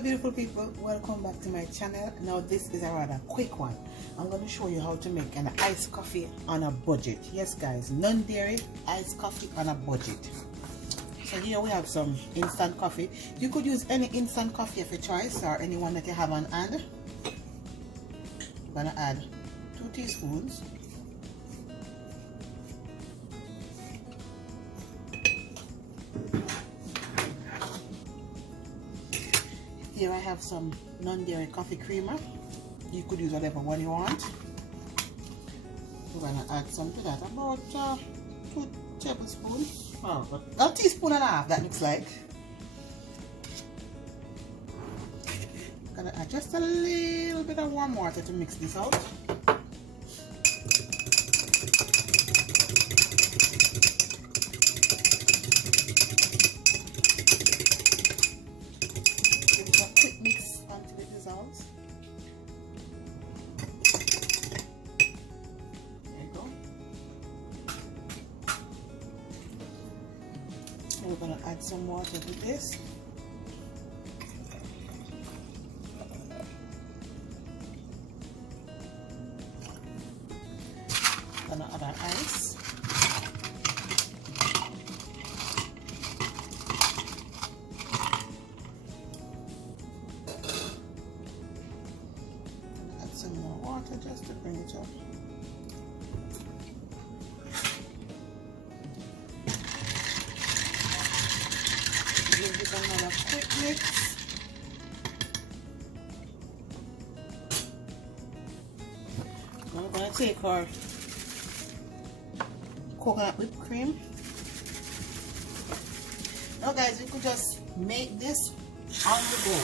So beautiful people, welcome back to my channel. Now this is a rather quick one. I'm going to show you how to make an iced coffee on a budget. Yes guys, non-dairy iced coffee on a budget. So here we have some instant coffee. You could use any instant coffee of your choice or any one that you have on hand. I'm going to add 2 teaspoons. Here I have some non-dairy coffee creamer. You could use whatever one you want. We're going to add some to that, about 2 tablespoons. Oh, but a teaspoon and a half, that looks like. I'm going to add just a little bit of warm water to mix this out. We're going to add some water to this. Going to add our ice. Add some more water just to bring it up. Give this another quick mix. Now we're going to take our coconut whipped cream. Now guys, you could just make this on the go.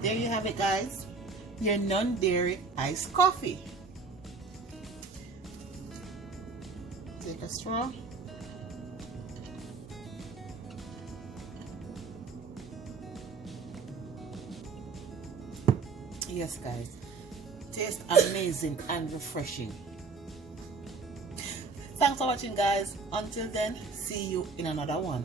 There you have it guys, your non-dairy iced coffee. Take a straw. Yes guys, tastes amazing and refreshing. Thanks for watching guys. Until then, see you in another one.